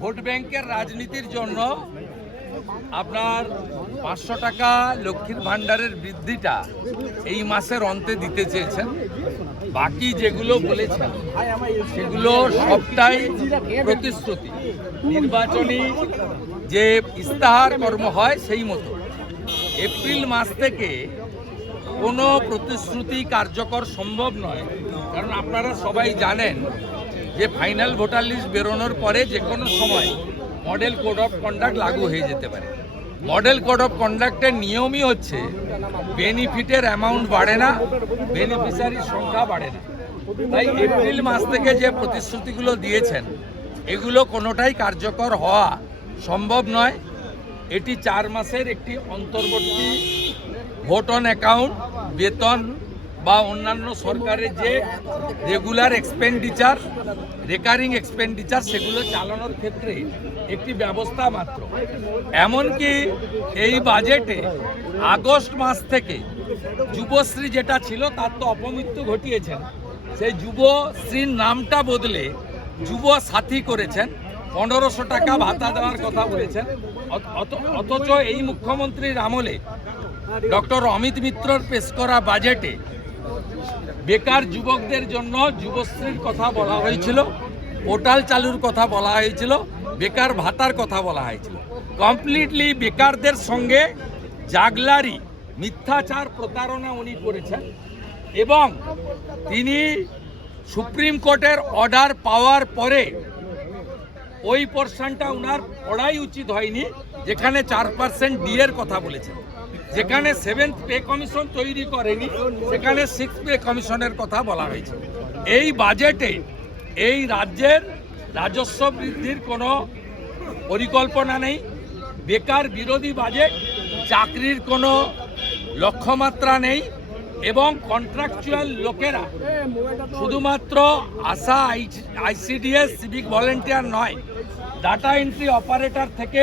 Vote ব্যাংকের রাজনীতির জন্য আপনার 500 টাকা লক্ষ্মীর ভান্ডারের বৃদ্ধিটা এই মাসের অন্তে দিতে চেয়েছেন। বাকি যেগুলো বলেছেন সেগুলো সবটাই প্রতিশ্রুতি, নির্বাচনী যে ইস্তাহার কর্ম হয় সেই মতো। এপ্রিল মাস থেকে কোনো প্রতিশ্রুতি কার্যকর সম্ভব নয়, কারণ আপনারা সবাই জানেন যে ফাইনাল ভোটার লিস্ট বেরোনোর পরে যে কোনো সময় মডেল কোড অফ কন্ডাক্ট লাগু হয়ে যেতে পারে। মডেল কোড অফ কন্ডাক্টের নিয়মই হচ্ছে বেনিফিটের অ্যামাউন্ট বাড়ে না, বেনিফিশিয়ারির সংখ্যা বাড়ে না। তাই এপ্রিল মাস থেকে যে প্রতিশ্রুতিগুলো দিয়েছেন এগুলো কোনোটাই কার্যকর হওয়া সম্ভব নয়। এটি 4 মাসের একটি অন্তর্বর্তী ভোট অন অ্যাকাউন্ট, বেতন বা অন্যান্য সরকারের যে রেগুলার এক্সপেন্ডিচার, রেকারিং এক্সপেন্ডিচার সেগুলো চালানোর ক্ষেত্রে একটি ব্যবস্থা মাত্র। এমনকি এই বাজেটে আগস্ট মাস থেকে যুবশ্রী যেটা ছিল তার তো অপমৃত্যু ঘটিয়েছেন, সেই যুবশ্রীর নামটা বদলে যুব সাথী করেছেন। 1500 টাকা ভাতা দেওয়ার কথা বলেছেন, অথচ এই মুখ্যমন্ত্রীর আমলে ডক্টর অমিত মিত্রর পেশ করা বাজেটে বেকার যুবকদের জন্য যুবশ্রীর কথা বলা হয়েছিল, পোর্টাল চালুর কথা বলা হয়েছিল, বেকার ভাতার কথা বলা হয়েছিল। কমপ্লিটলি বেকারদের সঙ্গে জাগলারি, মিথ্যাচার, প্রতারণা উনি করেছেন। এবং তিনি সুপ্রিম কোর্টের অর্ডার পাওয়ার পরে ওই পোর্শনটা উনার পড়াই উচিত হয়নি, যেখানে 4% ডিএর কথা বলেছেন, যেখানে 7th পে কমিশন তৈরি করেনি সেখানে 6th পে কমিশনের কথা বলা হয়েছে। এই বাজেটে এই রাজ্যের রাজস্ব বৃদ্ধির কোনো পরিকল্পনা নেই, বেকার বিরোধী বাজেট, চাকরির কোনো লক্ষ্যমাত্রা নেই এবং কন্ট্রাকচুয়াল লোকেরা শুধুমাত্র আশা, আইসিডিএস, সিভিক ভলেন্টিয়ার নয়, ডাটা এন্ট্রি অপারেটর থেকে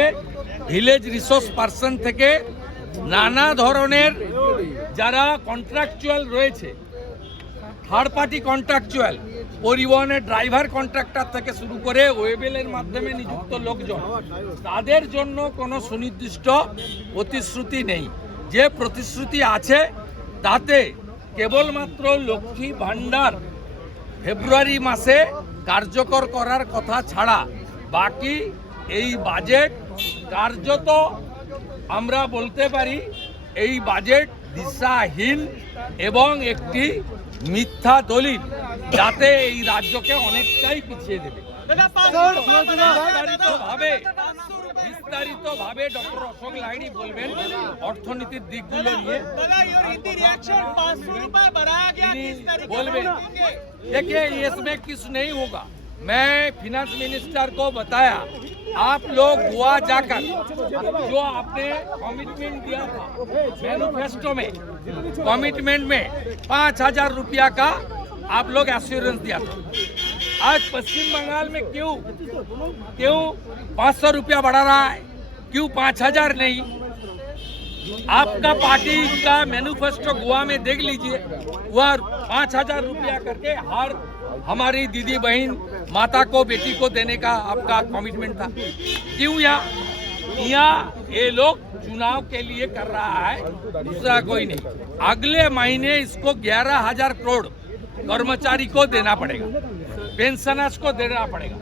ভিলেজ রিসোর্স পার্সন থেকে নানা ধরনের যারা কন্ট্রাকচুয়াল রয়েছে, থার্ড পার্টি কন্ট্রাকচুয়াল, পরিবহনের ড্রাইভার কন্ট্রাক্টর থেকে শুরু করে ওয়েবেলের মাধ্যমে নিযুক্ত লোকজন, তাদের জন্য কোনো সুনির্দিষ্ট প্রতিশ্রুতি নেই। যে প্রতিশ্রুতি আছে তাতে কেবলমাত্র লক্ষ্মী ভাণ্ডার ফেব্রুয়ারি মাসে কার্যকর করার কথা ছাড়া বাকি এই বাজেট কার্যত আমরা বলতে পারি এই বাজেট দিশাহীন এবং একটি মিথ্যা দলিল, যাতে এই রাজ্যকে অনেকটাই পিছিয়ে দেবে। বিস্তারিতভাবে ডক্টর অশোক লাহিড়ী বলবেন অর্থনীতির দিকগুলো নিয়ে, बोलबें। देखिए इसमें किस नहीं होगा, मैं फिनांस मिनिस्टर को बताया, आप लोग गोवा जाकर जो आपने कमिटमेंट दिया था मैनिफेस्टो में, कमिटमेंट में 5000 रुपया का आप लोग एश्योरेंस दिया था। आज पश्चिम बंगाल में क्यों 500 रुपया बढ़ा रहा है, क्यों 5000 नहीं? आपका पार्टी का मैनिफेस्टो गोवा में देख लीजिए, वह 5000 रुपया करके हर हमारी दीदी बहन माता को, बेटी को देने का आपका कमिटमेंट था। क्यों यहाँ ये लोग चुनाव के लिए कर रहा है, दूसरा कोई नहीं। अगले महीने इसको 11,000 करोड़ कर्मचारी को देना पड़ेगा, पेंशनर्स को देना पड़ेगा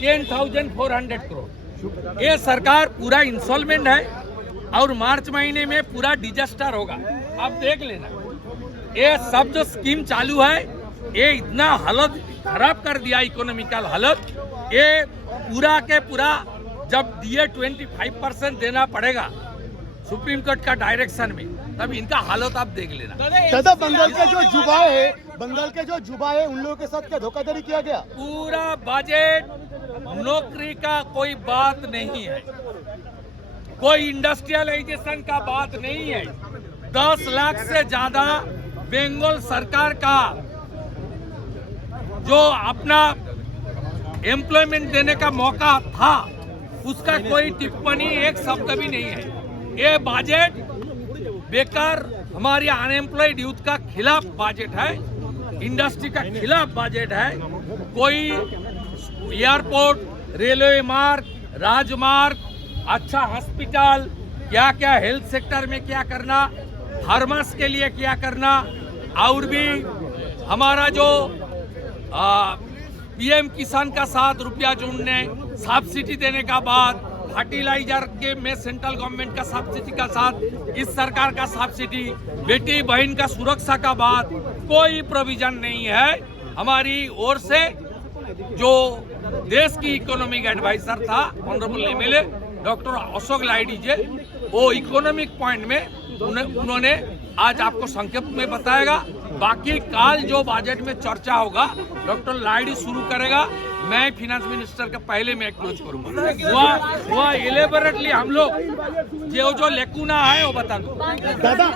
10,400 करोड़। ये सरकार पूरा इंस्टॉलमेंट है और मार्च महीने में पूरा डिजास्टर होगा, आप देख लेना। ये सब जो स्कीम चालू है ये इतना हालत खराब कर दिया, इकोनॉमिकल हालत, ये पूरा के पूरा जब DA 25% देना पड़ेगा सुप्रीम कोर्ट का डायरेक्शन में, तब इनका हालत आप देख लेना। दादा बंगाल के जो जुबा है उन लोगों के साथ क्या धोखाधड़ी किया गया? पूरा बजट नौकरी का कोई बात नहीं है, कोई इंडस्ट्रियलाइजेशन का बात नहीं है। 10 लाख से ज्यादा बंगाल सरकार का जो अपना एम्प्लॉयमेंट देने का मौका था उसका कोई टिप्पणी, एक शब्द भी नहीं है। ये बजट बेकार हमारी अनएम्प्लॉयड यूथ का खिलाफ बजट है। इंडस्ट्री का खिलाफ बजट है। कोई एयरपोर्ट, रेलवे मार्ग, राजमार्ग, अच्छा हॉस्पिटल, क्या क्या हेल्थ सेक्टर में क्या करना, फार्मर्स के लिए क्या करना, और भी हमारा जो पीएम किसान का 7 रुपया जो उनने सब्सिडी देने का बाद, फर्टिलाइजर के में सेंट्रल गवर्नमेंट का सब्सिडी का साथ इस सरकार का सब्सिडी, बेटी बहन का सुरक्षा का बाद कोई प्रोविजन नहीं है हमारी ओर से। जो देश की इकोनॉमिक एडवाइजर था honourable MLA doctor Ashok Lahiri ji, वो इकोनॉमिक पॉइंट में उन्होंने आज आपको संक्षेप में बताएगा। बाकी काल जो बजट में चर्चा होगा डॉक्टर लाहिड़ी शुरू करेगा, मैं फिनेंस मिनिस्टर का पहले मैं एक्नोलेज करूंगा। वह इलेबोरेटली हम लोग जो लेकुना है वो बता दूं। दादा